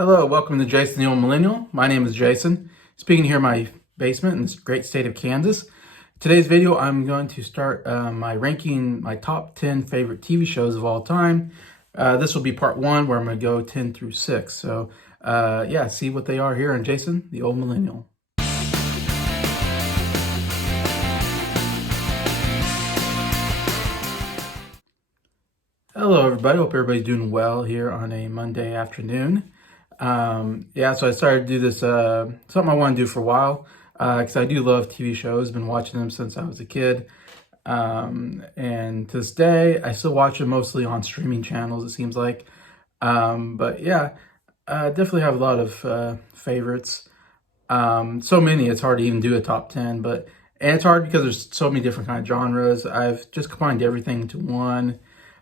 Hello, welcome to Jason the Old Millennial. My name is Jason, speaking here in my basement in this great state of Kansas. Today's video, I'm going to start my ranking my top 10 favorite TV shows of all time. This will be part one where I'm going to go 10 through 6. So yeah, see what they are here on Jason the Old Millennial. Hello everybody, hope everybody's doing well here on a Monday afternoon. Yeah, so I started to do this, something I want to do for a while, because I do love TV shows, been watching them since I was a kid. And to this day, I still watch them mostly on streaming channels, it seems like. But yeah, I definitely have a lot of favorites. So many, it's hard to even do a top 10, and it's hard because there's so many different kind of genres. I've just combined everything into one.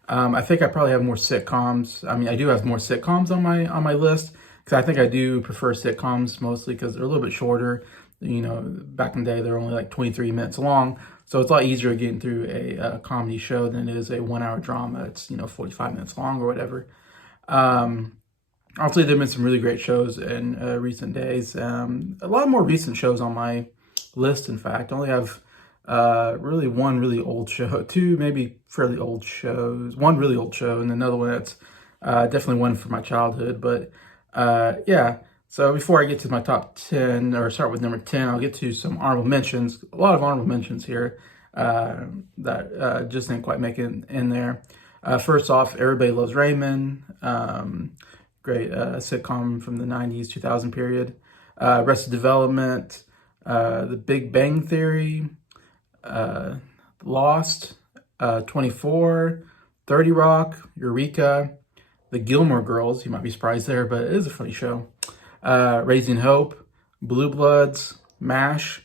I think I probably have more sitcoms. I mean, I do have more sitcoms on my list because I think I do prefer sitcoms mostly because they're a little bit shorter. You know, back in the day, they're only like 23 minutes long, so it's a lot easier getting through a comedy show than it is a 1 hour drama. It's 45 minutes long or whatever. Obviously, there've been some really great shows in recent days. A lot more recent shows on my list. In fact, I only have really one really old show, two maybe fairly old shows, one really old show, and another one that's definitely one from my childhood. But yeah, so before I get to my top 10, or start with number 10, I'll get to some honorable mentions. A lot of honorable mentions here that just didn't quite make it in there. First off, Everybody Loves Raymond, great sitcom from the 90s, 2000 period. Arrested Development, The Big Bang Theory, Lost, 24, 30 Rock, Eureka, The Gilmore Girls. You might be surprised there, but it is a funny show. Raising Hope, Blue Bloods, MASH,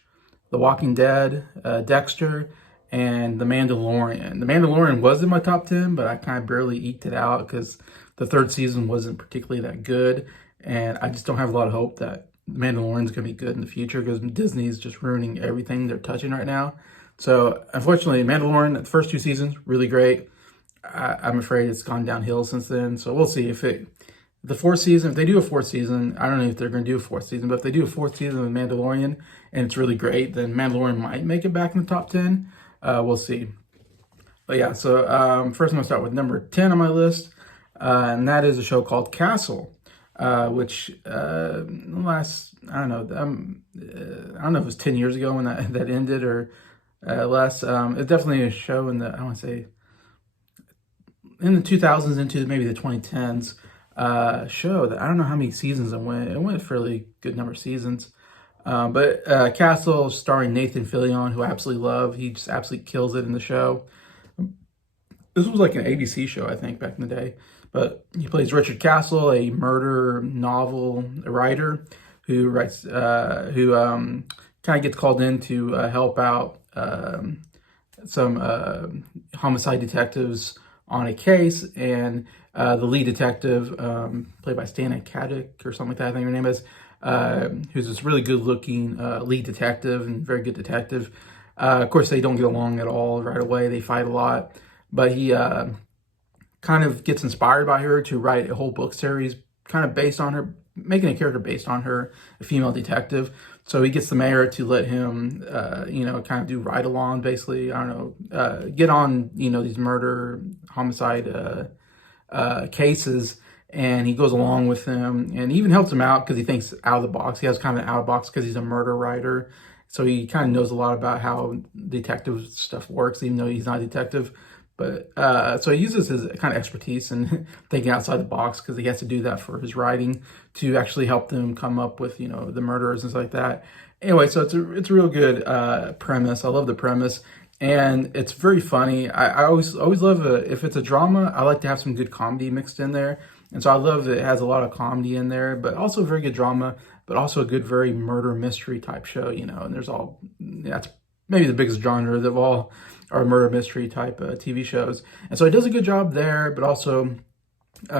The Walking Dead, Dexter, and The Mandalorian. The Mandalorian was in my top 10, but I kind of barely eked it out because the third season wasn't particularly that good, and I just don't have a lot of hope that The Mandalorian's going to be good in the future because Disney's just ruining everything they're touching right now. So, unfortunately, Mandalorian, the first two seasons, really great. I'm afraid it's gone downhill since then. So, we'll see if the fourth season, if they do a fourth season, I don't know if they're going to do a fourth season, but if they do a fourth season of Mandalorian and it's really great, then Mandalorian might make it back in the top 10. We'll see. But yeah, so first I'm going to start with number 10 on my list, and that is a show called Castle. Which last, I don't know, I don't know if it was 10 years ago when that ended or less. It's definitely a show in the, I want to say, in the 2000s into maybe the 2010s, show that I don't know how many seasons it went. It went a fairly good number of seasons. But Castle, starring Nathan Fillion, who I absolutely love. He just absolutely kills it in the show. This was like an ABC show, I think, back in the day. But he plays Richard Castle, a murder novel writer who writes, who kind of gets called in to help out some homicide detectives on a case. And the lead detective, played by Stana Katic or something like that, I think her name is, who's this really good-looking lead detective and very good detective. Of course, they don't get along at all right away. They fight a lot. But he kind of gets inspired by her to write a whole book series kind of based on her, making a character based on her, a female detective. So he gets the mayor to let him, kind of do ride-along, basically, I don't know, get on, these murder, homicide cases, and he goes along with them, and he even helps him out because he thinks out of the box. He has kind of an out of the box because he's a murder writer, so he kind of knows a lot about how detective stuff works, even though he's not a detective. But so he uses his kind of expertise in thinking outside the box because he has to do that for his writing to actually help them come up with, the murderers and stuff like that. Anyway, so it's a real good premise. I love the premise, and it's very funny. I always love if it's a drama, I like to have some good comedy mixed in there. And so I love that it has a lot of comedy in there, but also very good drama, but also a good, very murder mystery type show, and that's maybe the biggest genre of all are murder mystery type TV shows. And so it does a good job there, but also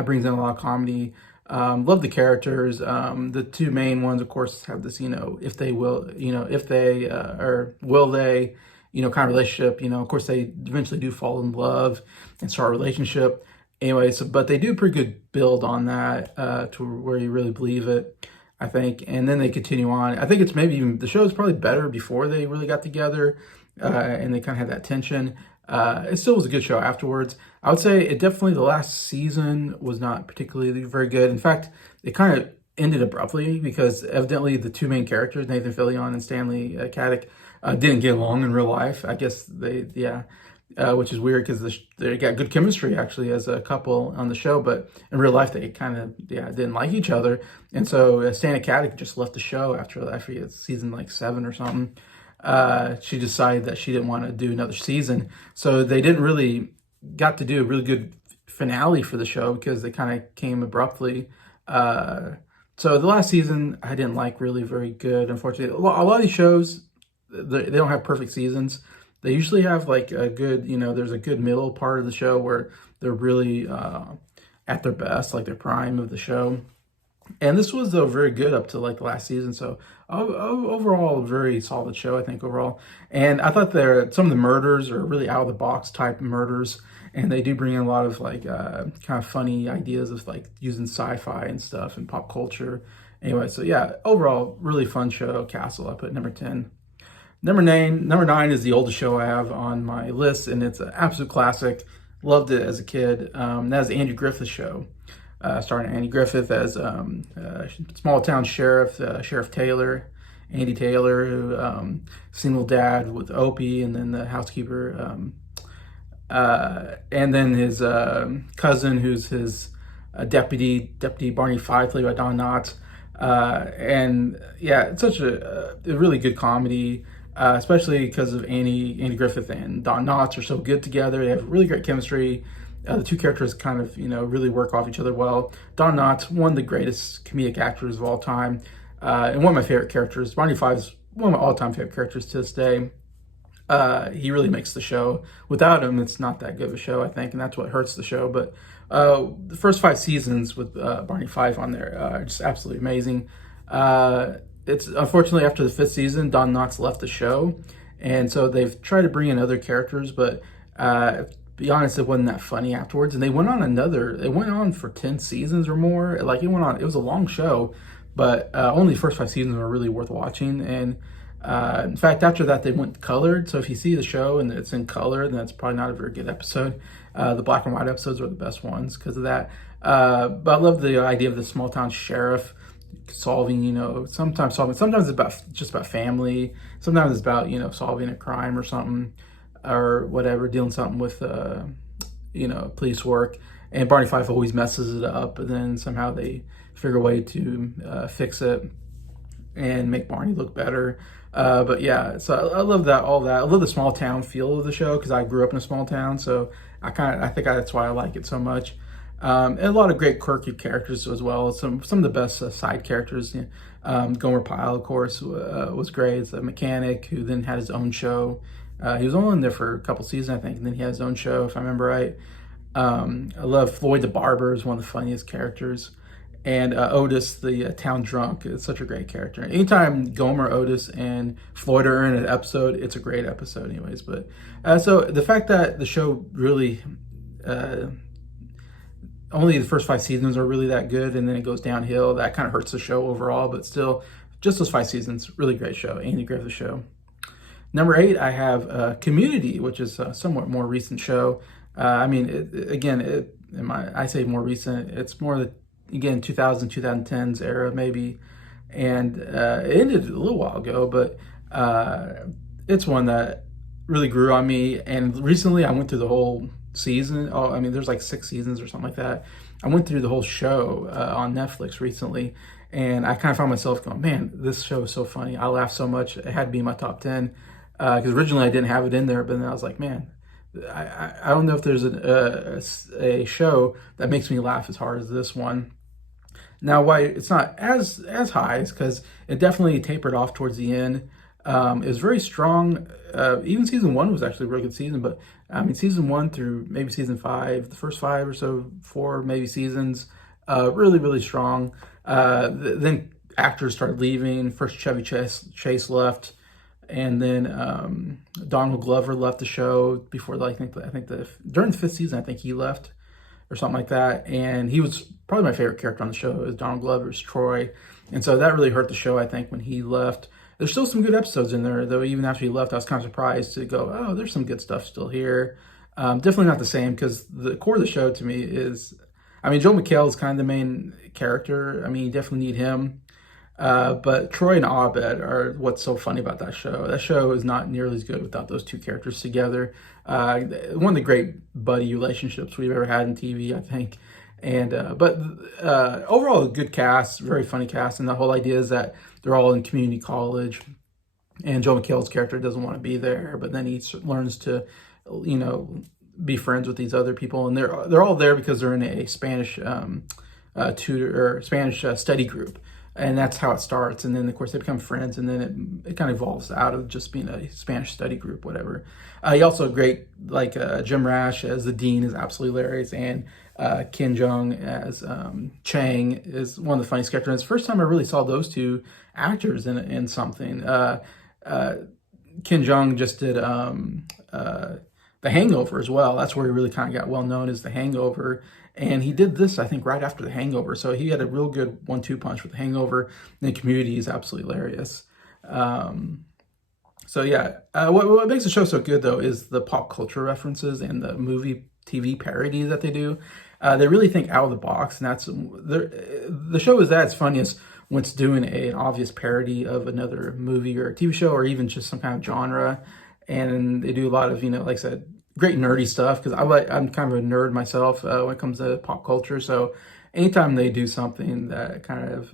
brings in a lot of comedy. Love the characters. The two main ones, of course, have this, if they will, if they, or will they, kind of relationship. Of course, they eventually do fall in love and start a relationship. Anyway, so but they do a pretty good build on that to where you really believe it, I think. And then they continue on. I think it's maybe even the show is probably better before they really got together, and they kind of had that tension. It still was a good show afterwards. I would say it definitely the last season was not particularly very good. In fact, it kind of ended abruptly because evidently the two main characters, Nathan Fillion and Stanley Caddick, didn't get along in real life. I guess which is weird because they got good chemistry actually as a couple on the show, but in real life they kind of didn't like each other, and so Stanley Caddick just left the show after season like 7 or something. She decided that she didn't want to do another season, so they didn't really got to do a really good finale for the show because they kind of came abruptly. So the last season I didn't like really very good, unfortunately. A lot of these shows, they don't have perfect seasons. They usually have like a good, there's a good middle part of the show where they're really at their best, like their prime of the show. And this was, though, very good up to like the last season. So overall, a very solid show, I think, overall. And I thought some of the murders are really out of the box type murders. And they do bring in a lot of like kind of funny ideas of like using sci-fi and stuff and pop culture. Anyway, so yeah, overall, really fun show. Castle, I put number 10. Number nine is the oldest show I have on my list, and it's an absolute classic. Loved it as a kid. That is Andy Griffith's show, starring Andy Griffith as small town sheriff, Sheriff Taylor, Andy Taylor, who single dad with Opie, and then the housekeeper, and then his cousin, who's his Deputy Barney Fife, played by Don Knotts. And yeah, it's such a really good comedy. Especially because of Andy Griffith and Don Knotts are so good together. They have really great chemistry. The two characters kind of, really work off each other well. Don Knotts, one of the greatest comedic actors of all time, and one of my favorite characters. Barney Fife is one of my all-time favorite characters to this day. He really makes the show. Without him, it's not that good of a show, I think, and that's what hurts the show. But the first 5 seasons with Barney Fife on there are just absolutely amazing. It's unfortunately after the 5th season, Don Knotts left the show, and so they've tried to bring in other characters, but to be honest, it wasn't that funny afterwards. And they went on for 10 seasons or more. Like it was a long show, but only the first 5 seasons were really worth watching. And in fact, after that, they went colored. So if you see the show and it's in color, then that's probably not a very good episode. The black and white episodes are the best ones because of that. But I love the idea of the small town sheriff solving, sometimes it's just about family. Sometimes it's about, solving a crime or something or whatever, dealing something with, police work. And Barney Fife always messes it up, and then somehow they figure a way to fix it and make Barney look better. But yeah, so I love all that. I love the small town feel of the show because I grew up in a small town, so I think that's why I like it so much. And a lot of great quirky characters as well. Some of the best side characters. Gomer Pyle, of course, was great. It's a mechanic who then had his own show. He was only in there for a couple seasons, I think, and then he had his own show, if I remember right. I love Floyd the Barber, is one of the funniest characters. And Otis, the town drunk, is such a great character. Anytime Gomer, Otis, and Floyd are in an episode, it's a great episode anyways. But so the fact that the show really... only the first 5 seasons are really that good, and then it goes downhill. That kind of hurts the show overall, but still, just those 5 seasons, really great show. Andy Griffith show. Number 8, I have Community, which is a somewhat more recent show. I say more recent. It's more the 2010s era maybe, and it ended a little while ago, but it's one that really grew on me. And recently, I went through the whole season. There's like 6 seasons or something like that. I went through the whole show on Netflix recently, and I kind of found myself going, man, this show is so funny. I laughed so much. It had to be in my top 10 because originally I didn't have it in there, but then I was like, man, I don't know if there's a show that makes me laugh as hard as this one. Now, why it's not as high is because it definitely tapered off towards the end. It was very strong. Even season 1 was actually a really good season, but season 1 through maybe season 5, the first 5 or so, 4 maybe seasons, really, really strong. Then actors started leaving. First Chevy Chase left, and then Donald Glover left the show before. I think during the 5th season, I think he left. or something like that. And he was probably my favorite character on the show, is Donald Glover's Troy. And so that really hurt the show, I think, when he left. There's still some good episodes in there, though. Even after he left, I was kind of surprised to go, oh, there's some good stuff still here. Definitely not the same, because the core of the show to me is, I mean, Joel McHale is kind of the main character. I mean, you definitely need him. But Troy and Abed are what's so funny about that show. That show is not nearly as good without those two characters together. One of the great buddy relationships we've ever had in TV, I think. And but overall, a good cast, very funny cast, and the whole idea is that they're all in community college, and Joel McHale's character doesn't want to be there, but then he learns to, you know, be friends with these other people, and they're all there because they're in a Spanish tutor or Spanish study group. And that's how it starts. And then, of course, they become friends, and then it kind of evolves out of just being a Spanish study group, whatever. He also great, like Jim Rash as the dean is absolutely hilarious, and Ken Jeong as Chang is one of the funniest characters. It's the first time I really saw those two actors in something. Ken Jeong just did The Hangover as well. That's where he really kind of got well known as The Hangover. And he did this, I think, right after The Hangover. So he had a real good 1-2 punch with The Hangover. And the Community is absolutely hilarious. So yeah, what makes the show so good, though, is the pop culture references and the movie TV parodies that they do. They really think out of the box. And that's the show is at its funniest when it's doing an obvious parody of another movie or a TV show, or even just some kind of genre. And they do a lot of, you know, like I said, great nerdy stuff, because I'm kind of a nerd myself when it comes to pop culture. So anytime they do something that kind of,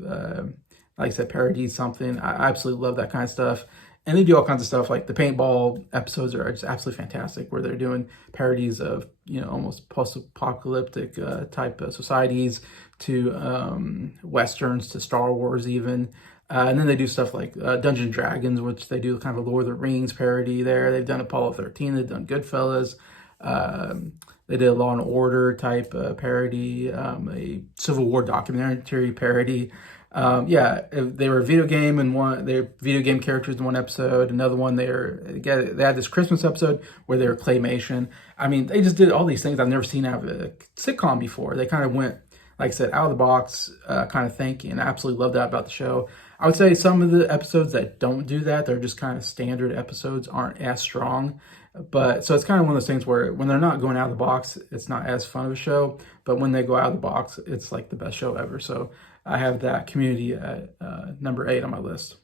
like I said, parodies something, I absolutely love that kind of stuff. And they do all kinds of stuff, like the paintball episodes are just absolutely fantastic, where they're doing parodies of, you know, almost post-apocalyptic type of societies, to Westerns, to Star Wars even. And then they do stuff like Dungeons and Dragons, which they do kind of a Lord of the Rings parody there. They've done Apollo 13, they've done Goodfellas. They did a Law and Order type parody, a Civil War documentary parody. Yeah, they were a video game in one. They're video game characters in one episode. Another one, they had this Christmas episode where they were claymation. I mean, they just did all these things I've never seen out of a sitcom before. They kind of went, like I said, out of the box kind of thinking. I absolutely love that about the show. I would say some of the episodes that don't do that, they're just kind of standard episodes, aren't as strong. But so it's kind of one of those things where when they're not going out of the box, it's not as fun of a show. But when they go out of the box, it's like the best show ever. So I have that Community at number 8 on my list.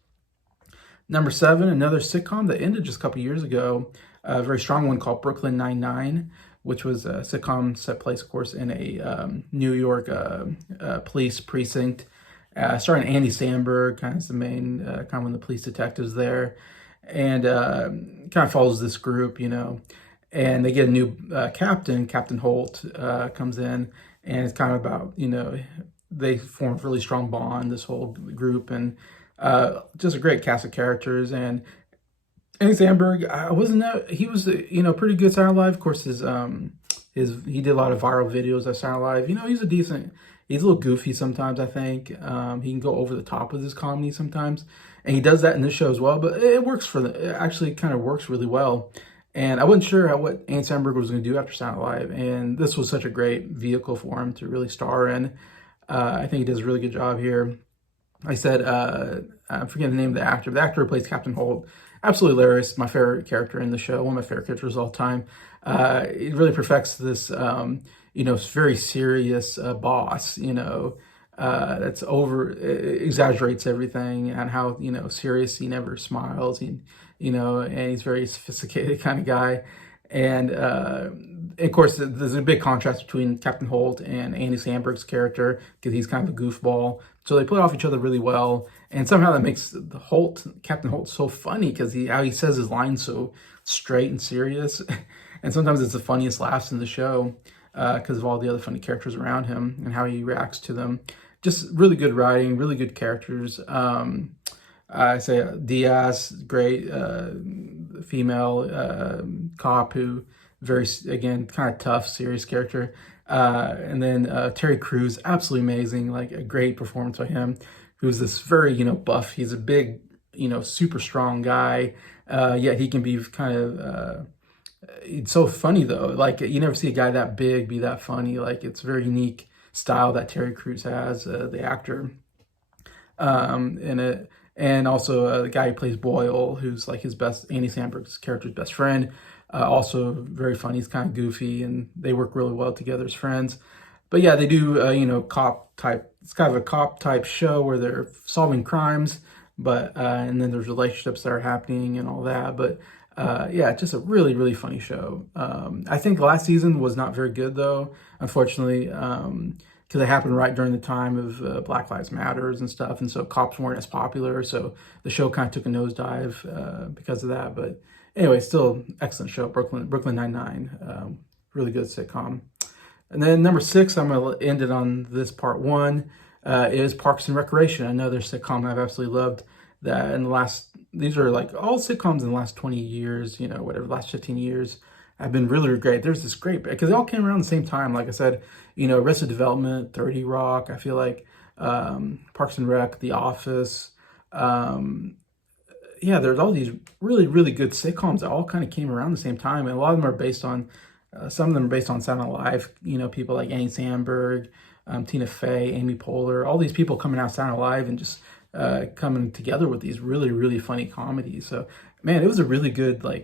Number 7, another sitcom that ended just a couple years ago, a very strong one called Brooklyn Nine-Nine, which was a sitcom set place, of course, in a New York police precinct. Starring Andy Samberg, kind of the main, kind of one of the police detectives there, and kind of follows this group, you know, and they get a new captain. Captain Holt comes in, and it's kind of about, you know, they form a really strong bond, this whole group, and just a great cast of characters. And Andy Samberg, he was, you know, pretty good Saturday Night Live. Of course, he did a lot of viral videos at Saturday Night Live. You know, he's a little goofy sometimes, I think. He can go over the top with his comedy sometimes. And he does that in this show as well. But it works it actually kind of works really well. And I wasn't sure what Andy Samberg was going to do after Saturday Night Live. And this was such a great vehicle for him to really star in. I think he does a really good job here. I said, I'm forgetting the name of the actor. The actor who plays Captain Holt, absolutely hilarious. My favorite character in the show. One of my favorite characters of all time. It really perfects this, you know, very serious boss, you know, that's exaggerates everything, and how, you know, serious he never smiles, you know, and he's a very sophisticated kind of guy. And of course, there's a big contrast between Captain Holt and Andy Samberg's character, because he's kind of a goofball. So they play off each other really well, and somehow that makes Captain Holt so funny, because how he says his lines so straight and serious, and sometimes it's the funniest laughs in the show, because of all the other funny characters around him and how he reacts to them. Just really good writing, really good characters. I say Diaz, great female cop who again, kind of tough, serious character. And then Terry Crews, absolutely amazing, like a great performance by him, who's this very, you know, buff. He's a big, you know, super strong guy, yet he can be kind of It's so funny though. Like you never see a guy that big be that funny. Like it's a very unique style that Terry Crews has, the actor. In it, and also the guy who plays Boyle, who's like his best, Andy Samberg's character's best friend. Also very funny. He's kind of goofy, and they work really well together as friends. But yeah, they do, cop type. It's kind of a cop type show where they're solving crimes, but and then there's relationships that are happening and all that. But yeah, it's just a really, really funny show. I think last season was not very good though, unfortunately, because it happened right during the time of Black Lives Matters and stuff, and so cops weren't as popular. So the show kind of took a nosedive because of that. But anyway, still excellent show, Brooklyn Nine-Nine, really good sitcom. And then number 6, I'm going to end it on this part 1, is Parks and Recreation. Another sitcom I've absolutely loved that in the last, these are like all sitcoms in the last 20 years, whatever, last 15 years have been really, really great. There's this great, because they all came around the same time. Like I said, Arrested Development, 30 Rock, I feel like Parks and Rec, The Office. Yeah, there's all these really, really good sitcoms that all kind of came around the same time. And a lot of them are based on, some of them are based on Saturday Night Live, people like Andy Samberg, Tina Fey, Amy Poehler, all these people coming out of Saturday Night Live and just coming together with these really, really funny comedies. So, man, it was a really good, I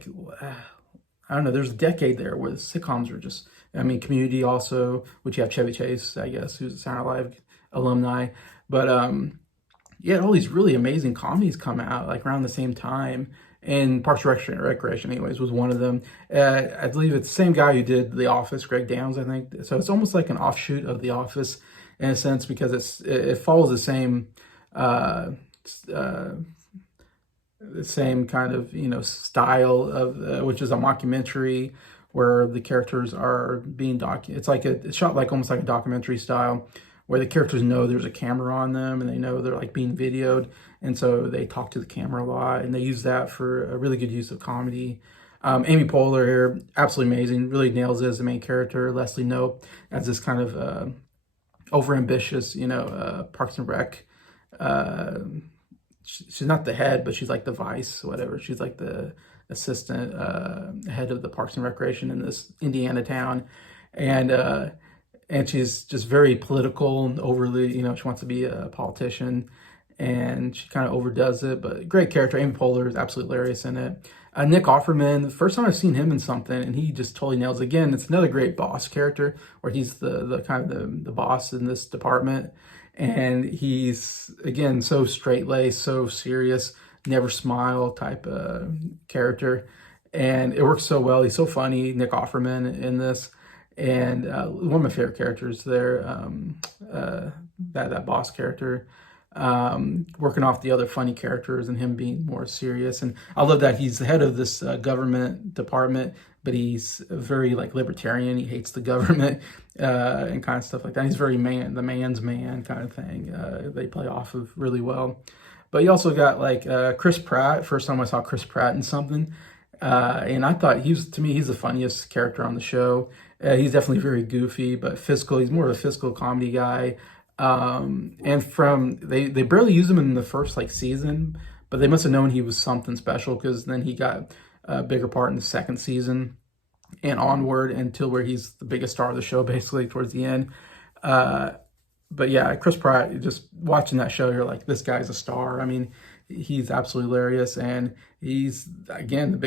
don't know, there's a decade there where the sitcoms were just, Community also, which you have Chevy Chase, I guess, who's a Saturday Night Live alumni. But, yeah, all these really amazing comedies come out like around the same time. And Parks and Recreation, anyways, was one of them. I believe it's the same guy who did The Office, Greg Downs, I think. So it's almost like an offshoot of The Office in a sense, because it follows the same kind of style of which is a mockumentary where the characters are being it's shot like almost like a documentary style, where the characters know there's a camera on them and they know they're like being videoed. And so they talk to the camera a lot, and they use that for a really good use of comedy. Amy Poehler here, absolutely amazing, really nails it as the main character. Leslie Knope as this kind of overambitious, Parks and Rec. She's not the head, but she's like the vice, whatever. She's like the assistant head of the Parks and Recreation in this Indiana town. And she's just very political and overly, she wants to be a politician, and she kind of overdoes it, but great character. Amy Poehler is absolutely hilarious in it. Nick Offerman, the first time I've seen him in something, and he just totally nails it. Again, it's another great boss character, where he's the kind of the boss in this department. And he's, again, so straight-laced, so serious, never smile type character. And it works so well. He's so funny, Nick Offerman, in this. And one of my favorite characters there, that boss character, working off the other funny characters and him being more serious. And I love that he's the head of this government department, but he's very libertarian. He hates the government and kind of stuff like that. He's very the man's man kind of thing. They play off of really well. But you also got Chris Pratt. First time I saw Chris Pratt in something. And I thought to me, he's the funniest character on the show. He's definitely very goofy, but fiscal. He's more of a fiscal comedy guy. And they barely use him in the first season, but they must have known he was something special, because then he got a bigger part in the second season and onward until where he's the biggest star of the show, basically towards the end. But yeah, Chris Pratt, just watching that show, you're like, this guy's a star. He's absolutely hilarious, and he's, again,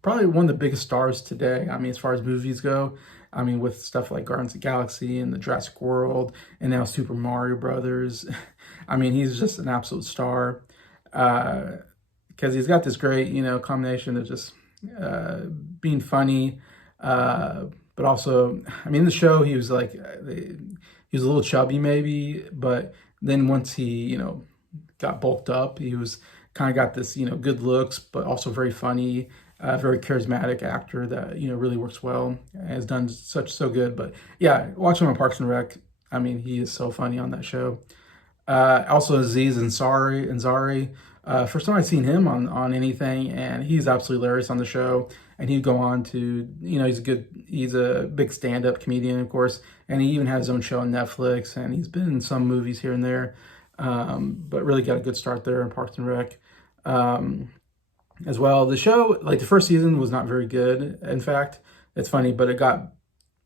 probably one of the biggest stars today. As far as movies go, with stuff like Guardians of the Galaxy and the Jurassic World, and now Super Mario Brothers. He's just an absolute star, because he's got this great, combination of just being funny, but also, in the show, he was he was a little chubby maybe, but then once he, got bulked up, he was kind of got this, good looks, but also very funny, very charismatic actor that, really works well, has done so good. But yeah, watch him on Parks and Rec. He is so funny on that show. Also Aziz Ansari. First time I'd seen him on anything, and he's absolutely hilarious on the show. And he'd go on to, he's a big stand-up comedian, of course, and he even has his own show on Netflix, and he's been in some movies here and there, but really got a good start there in Parks and Rec. as well. The show, like the first season was not very good. In fact, it's funny, but it got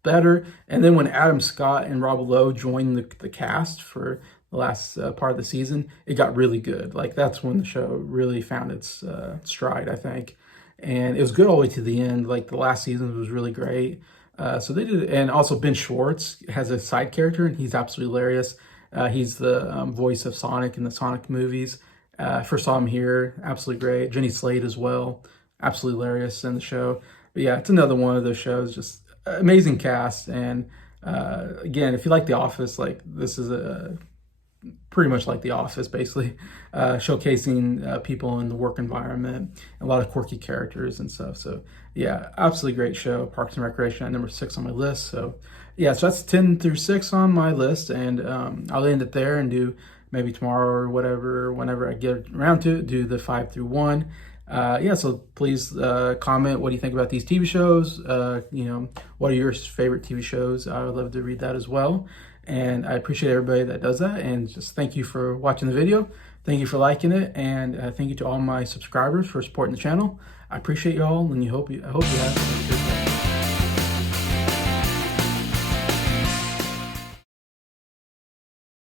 better. And then when Adam Scott and Rob Lowe joined the cast for the last part of the season, it got really good. Like that's when the show really found its stride, I think. And it was good all the way to the end. Like the last season was really great. So they did, and also Ben Schwartz has a side character, and he's absolutely hilarious. He's the voice of Sonic in the Sonic movies. First saw him here, absolutely great. Jenny Slate as well, absolutely hilarious in the show. But yeah, it's another one of those shows, just amazing cast. And again, if you like The Office, like this is pretty much like The Office, basically, showcasing people in the work environment, a lot of quirky characters and stuff. So yeah, absolutely great show. Parks and Recreation at number 6 on my list. So yeah, so that's 10 through 6 on my list, and I'll end it there and do maybe tomorrow or whatever, whenever I get around to it, do the 5 through 1. Yeah, so please comment what do you think about these TV shows. What are your favorite TV shows? I would love to read that as well. And I appreciate everybody that does that. And just thank you for watching the video. Thank you for liking it. And thank you to all my subscribers for supporting the channel. I appreciate you all, and I hope you have a good